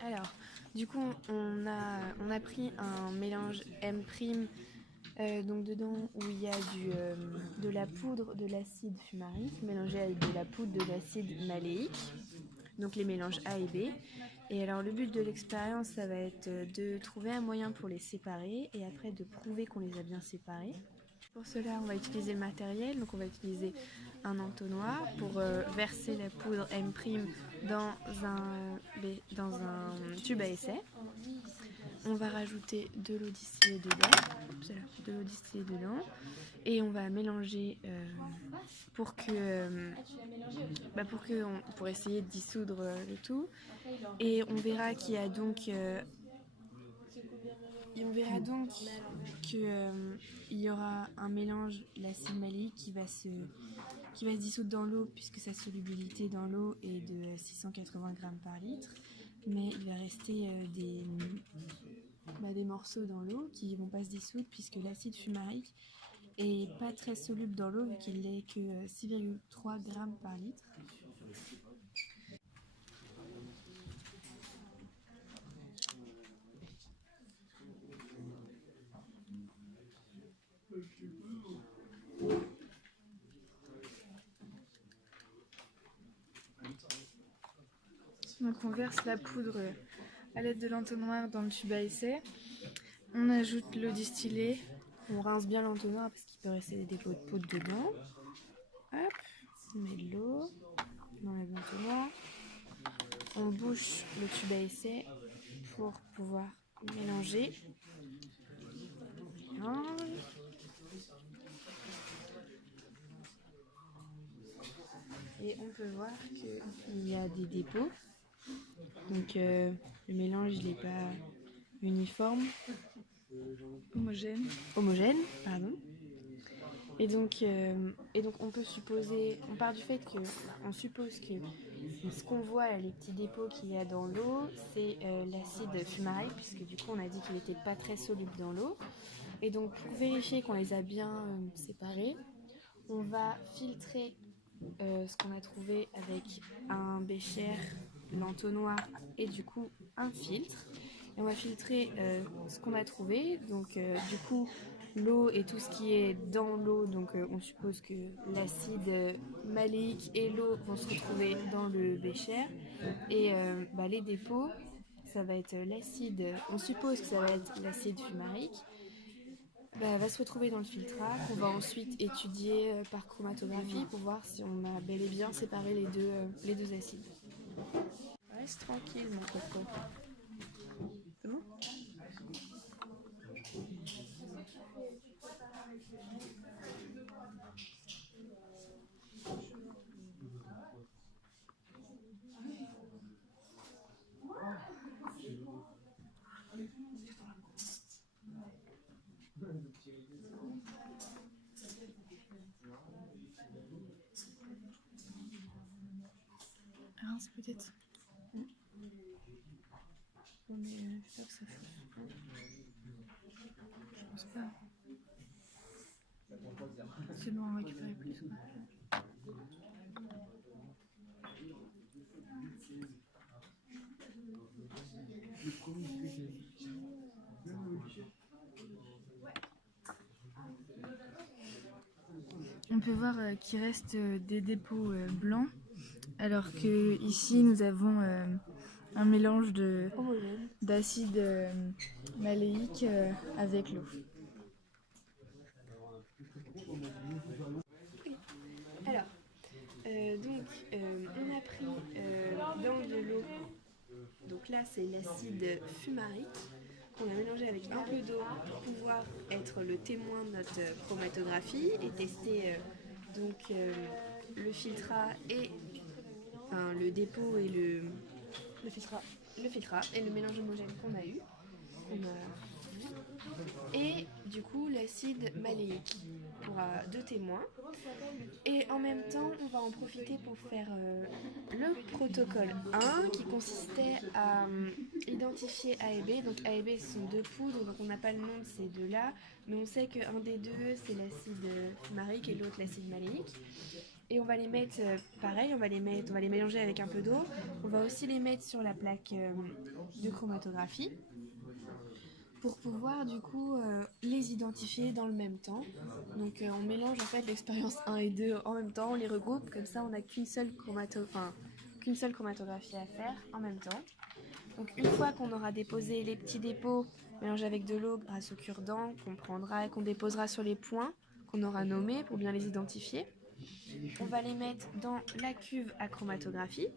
Alors, du coup, on a pris un mélange M', donc dedans où il y a de la poudre de l'acide fumarique mélangé avec de la poudre de l'acide maléique, donc les mélanges A et B. Et alors le but de l'expérience, ça va être de trouver un moyen pour les séparer et après de prouver qu'on les a bien séparés. Pour cela, on va utiliser le matériel, donc on va utiliser un entonnoir pour verser la poudre M' dans un tube à essai. On va rajouter de l'eau distillée dedans, et on va mélanger pour essayer de dissoudre le tout. Et on verra qu'il y a donc qu'il y aura un mélange, l'acide maléique, qui va se dissoudre dans l'eau puisque sa solubilité dans l'eau est de 680 grammes par litre. Mais il va rester des morceaux dans l'eau qui ne vont pas se dissoudre puisque l'acide fumarique est pas très soluble dans l'eau vu qu'il n'est que 6,3 grammes par litre. Donc on verse la poudre à l'aide de l'entonnoir dans le tube à essai. On ajoute l'eau distillée. On rince bien l'entonnoir parce qu'il peut rester des dépôts de poudre dedans. Hop, on met de l'eau, on enlève l'entonnoir. On bouche le tube à essai pour pouvoir mélanger. Et on peut voir qu'il y a des dépôts. Donc le mélange il n'est pas uniforme. Homogène, pardon. Et donc on part du fait on suppose que ce qu'on voit, les petits dépôts qu'il y a dans l'eau, c'est l'acide fumarique, puisque du coup on a dit qu'il n'était pas très soluble dans l'eau. Et donc pour vérifier qu'on les a bien séparés, on va filtrer ce qu'on a trouvé avec un bécher, l'entonnoir et du coup un filtre. Et on va filtrer ce qu'on a trouvé, donc du coup l'eau et tout ce qui est dans l'eau, donc on suppose que l'acide maléique et l'eau vont se retrouver dans le bécher, et les dépôts, ça va être l'acide, on suppose que ça va être l'acide fumarique, va se retrouver dans le filtrat, qu'on va ensuite étudier par chromatographie pour voir si on a bel et bien séparé les deux acides. Reste tranquille mon coco. C'est bon ? Rince peut-être. Mais j'espère que ça fait. Je pense pas. Sinon on va récupérer plus. On peut voir qu'il reste des dépôts blancs, alors que ici nous avons un mélange d'acide maléique avec l'eau. Alors, on a pris dans de l'eau, donc là c'est l'acide fumarique, qu'on a mélangé avec un peu d'eau pour pouvoir être le témoin de notre chromatographie et tester le filtrat et le dépôt et le filtrat et le mélange homogène qu'on a eu. Et du coup l'acide maléique pour deux témoins. Et en même temps, on va en profiter pour faire le protocole 1 qui consistait à identifier A et B. Donc A et B sont deux poudres, donc on n'a pas le nom de ces deux-là, mais on sait qu'un des deux c'est l'acide fumarique et l'autre l'acide maléique. Et on va les mettre, pareil, on va les mélanger avec un peu d'eau. On va aussi les mettre sur la plaque de chromatographie pour pouvoir du coup les identifier dans le même temps. Donc on mélange en fait l'expérience 1 et 2 en même temps, on les regroupe, comme ça on n'a qu'une seule chromatographie à faire en même temps. Donc une fois qu'on aura déposé les petits dépôts mélangés avec de l'eau grâce au cure-dent qu'on prendra et qu'on déposera sur les points qu'on aura nommés pour bien les identifier, on va les mettre dans la cuve à chromatographie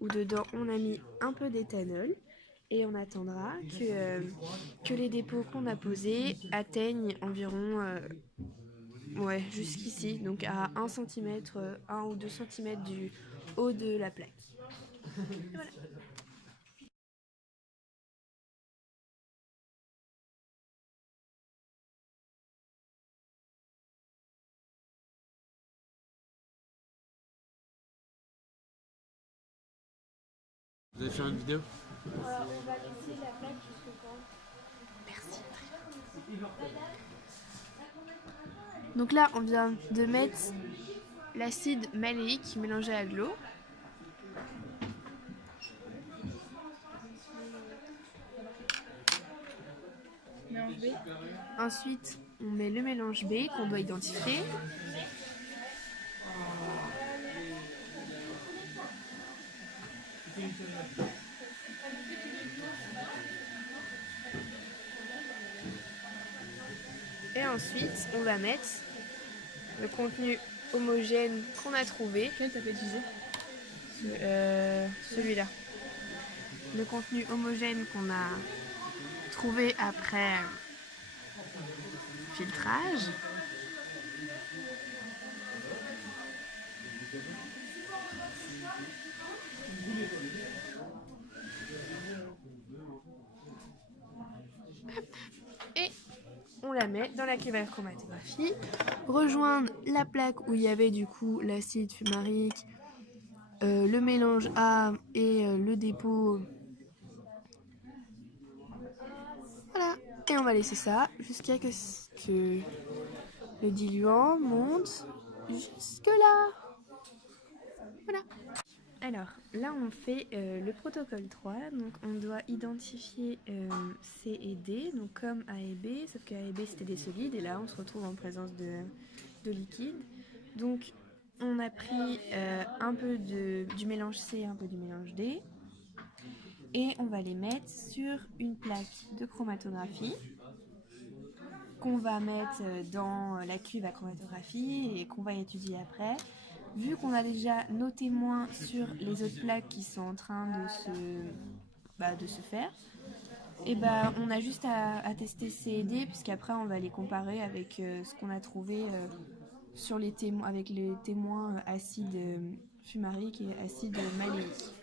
où dedans on a mis un peu d'éthanol et on attendra que les dépôts qu'on a posés atteignent environ ouais, jusqu'ici, donc à 1 cm, 1 ou 2 cm du haut de la plaque. Et voilà. Vous allez faire une vidéo? Voilà, on va laisser la plaque jusque quand? Merci. Donc là, on vient de mettre l'acide maléique mélangé à de l'eau. Mélange B. Ensuite, on met le mélange B qu'on doit identifier. Et ensuite, on va mettre le contenu homogène qu'on a trouvé. Quel t'as utilisé? Celui-là. Le contenu homogène qu'on a trouvé après filtrage. Et on la met dans la cuve à chromatographie. Rejoindre la plaque où il y avait du coup l'acide fumarique, le mélange A et le dépôt. Voilà. Et on va laisser ça jusqu'à ce que le diluant monte jusque là. Voilà. Alors là on fait le protocole 3, donc on doit identifier C et D, donc comme A et B, sauf que A et B c'était des solides et là on se retrouve en présence de liquide. Donc on a pris un peu du mélange C et un peu du mélange D et on va les mettre sur une plaque de chromatographie qu'on va mettre dans la cuve à chromatographie et qu'on va étudier après. Vu qu'on a déjà nos témoins sur les autres plaques qui sont en train de se faire, et on a juste à tester C et D, puisqu'après on va les comparer avec ce qu'on a trouvé sur les témoins, avec les témoins acide fumarique et acide maléique.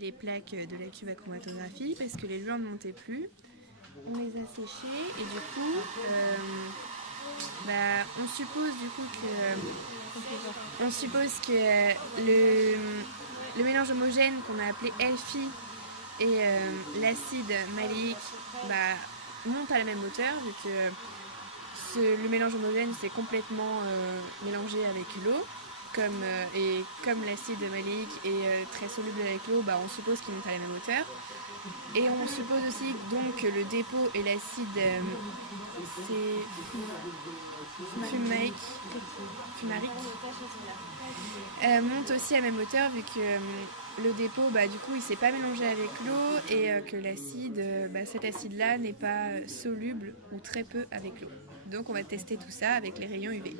Les plaques de la cuve à chromatographie, parce que les lueurs ne montaient plus, on les a séchées et du coup on suppose que le mélange homogène qu'on a appelé Elphi et l'acide maléique monte à la même hauteur vu que le mélange homogène s'est complètement mélangé avec l'eau et comme l'acide maléique est très soluble avec l'eau, on suppose qu'il monte à la même hauteur. Et on suppose aussi donc que le dépôt et l'acide fumarique montent aussi à la même hauteur vu que le dépôt du coup il s'est pas mélangé avec l'eau et que cet acide là n'est pas soluble ou très peu avec l'eau. Donc on va tester tout ça avec les rayons UV.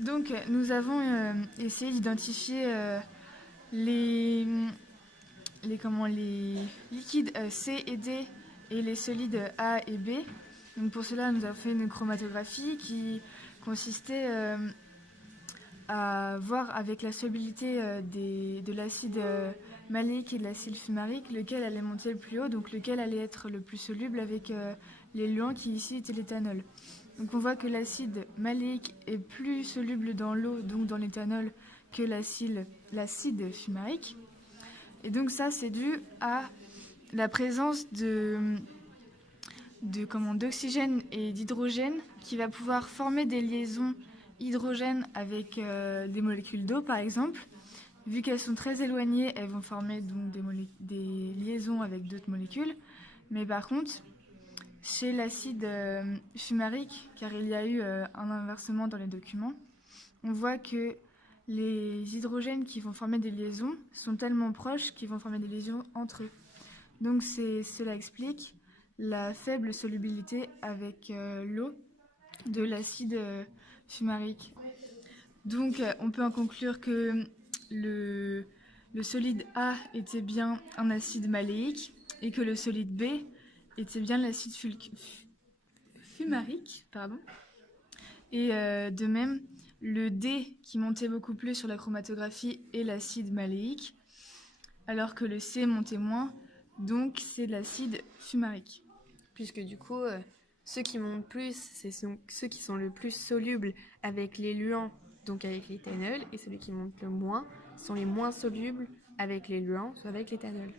Donc nous avons essayé d'identifier les liquides C et D et les solides A et B. Donc pour cela, nous avons fait une chromatographie qui consistait à voir avec la solubilité de l'acide maléique et de l'acide fumarique lequel allait monter le plus haut, donc lequel allait être le plus soluble avec l'éluant qui ici était l'éthanol. Donc on voit que l'acide maléique est plus soluble dans l'eau, donc dans l'éthanol, que l'acide fumarique. Et donc ça, c'est dû à la présence d'oxygène et d'hydrogène qui va pouvoir former des liaisons hydrogène avec des molécules d'eau, par exemple. Vu qu'elles sont très éloignées, elles vont former donc des liaisons avec d'autres molécules. Mais par contre, chez l'acide fumarique, car il y a eu un inversement dans les documents, on voit que les hydrogènes qui vont former des liaisons sont tellement proches qu'ils vont former des liaisons entre eux. Donc cela explique la faible solubilité avec l'eau de l'acide fumarique. Donc on peut en conclure que le solide A était bien un acide maléique et que le solide B était bien l'acide fumarique. Et de même, le D qui montait beaucoup plus sur la chromatographie est l'acide maléique, alors que le C montait moins, donc c'est l'acide fumarique. Puisque du coup, ceux qui montent plus, c'est ceux qui sont le plus solubles avec l'éluant, donc avec l'éthanol, et ceux qui montent le moins sont les moins solubles avec l'éluant, soit avec l'éthanol.